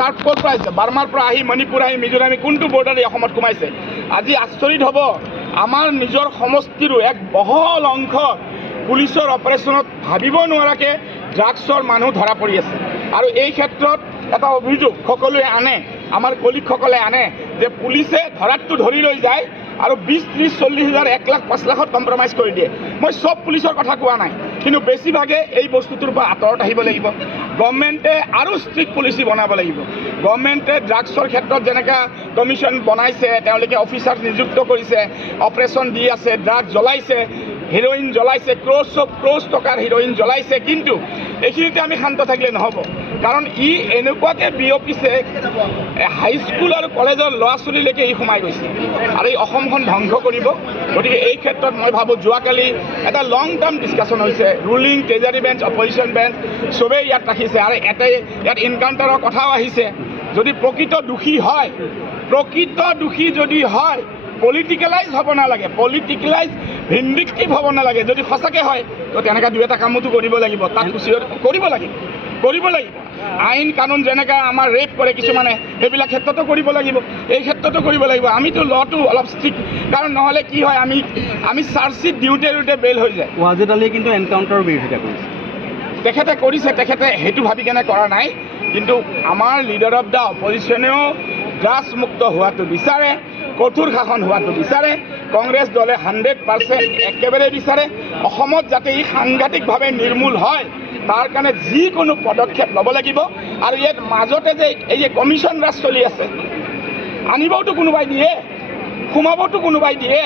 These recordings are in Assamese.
তাৰ ক'ৰ পৰা আহিছে? বাৰ্মাৰ পৰা আহি মণিপুৰ আহি মিজোৰামী কোনটো বৰ্ডাৰে অসমত সোমাইছে? আজি আচৰিত হ'ব, আমাৰ নিজৰ সমষ্টিৰো এক বহল অংশ পুলিচৰ অপাৰেশ্যনত ভাবিব নোৱাৰাকৈ ড্ৰাগছৰ মানুহ ধৰা পৰি আছে। আৰু এই ক্ষেত্ৰত এটা অভিযোগ সকলোৱে আনে, আমাৰ কলিগসকলে আনে যে পুলিচে ধৰাতটো ধৰি লৈ যায় আৰু 20, 30, 40 হাজাৰ, 1 লাখ, 5 লাখত কম্প্ৰমাইজ কৰি দিয়ে। মই চব পুলিচৰ কথা কোৱা নাই, কিন্তু বেছিভাগে এই বস্তুটোৰ পৰা আঁতৰত আহিব লাগিব। গভৰ্ণমেণ্টে আৰু ষ্ট্ৰিক্ট পলিচি বনাব লাগিব। গভৰ্ণমেণ্টে ড্ৰাগছৰ ক্ষেত্ৰত যেনেকৈ কমিশ্যন বনাইছে, তেওঁলোকে অফিচাৰ নিযুক্ত কৰিছে, অপাৰেশ্যন দি আছে, ড্ৰাগছ জ্বলাইছে, হিৰ'ইন জ্বলাইছে, ক্ৰ'ছ টকাৰ হিৰ'ইন জ্বলাইছে। কিন্তু এইখিনিতে আমি শান্ত থাকিলে নহ'ব, কাৰণ ই এনেকুৱাকৈ বিয়পিছে হাইস্কুল আৰু কলেজৰ ল'ৰা ছোৱালীলৈকে ই সোমাই গৈছে আৰু এই অসমখন ধ্বংস কৰিব। গতিকে এই ক্ষেত্ৰত মই ভাবোঁ যোৱাকালি এটা লং টাৰ্ম ডিছকাশ্যন হৈছে, ruling, treasury bench, opposition bench চবেই ইয়াত ৰাখিছে আৰু ইয়াত ইনকাউণ্টাৰৰ কথাও আহিছে। যদি প্ৰকৃত দোষী যদি হয়, পলিটিকেলাইজ হ'ব নালাগে, পলিটিকেলাইজ ভিণ্ডিকটিভ হ'ব নালাগে। যদি সঁচাকৈ হয় তো তেনেকুৱা 2-এটা কামতো কৰিব লাগিব, তাক কৰিব লাগিব। আইন কানুন যেনেকৈ আমাৰ ৰেপ কৰে কিছুমানে, সেইবিলাক ক্ষেত্ৰতো কৰিব লাগিব, এই ক্ষেত্ৰতো কৰিব লাগিব। আমিতো ল'টো অলপ ষ্ট্ৰিক্ট, কাৰণ নহ'লে কি হয়, আমি চাৰ্জশ্বিট দিওঁতে বেল হৈ যায়। ৱাজেদ আলীয়ে কিন্তু এনকাউণ্টাৰৰ বিৰোধিতা কৰিছে। তেখেতে কৰিছে, তেখেতে সেইটো ভাবি কেনে কৰা নাই। কিন্তু আমাৰ লিডাৰ অফ দ্য অপজিশ্যনেও ড্ৰাগছমুক্ত হোৱাটো বিচাৰে, কঠোৰ শাসন হোৱাটো বিচাৰে। কংগ্ৰেছ দলে 100% একেবাৰে বিচাৰে অসমত যাতে ই সাংঘাতিকভাৱে নিৰ্মূল হয়, তাৰ কাৰণে যিকোনো পদক্ষেপ ল'ব লাগিব। আৰু ইয়াত মাজতে যে এই যে কমিশ্যন ৰাজ চলি আছে, আনিবওতো কোনোবাই দিয়ে, সোমাবতো কোনোবাই দিয়ে।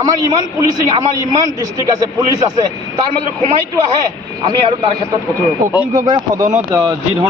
আমাৰ ইমান পুলিচিং, আমাৰ ইমান ডিষ্ট্ৰিক্ট আছে, পুলিচ আছে, তাৰ মাজত সোমাইতো আহে। আমি আৰু তাৰ ক্ষেত্ৰত কঠোৰ সদনত যি ধৰণৰ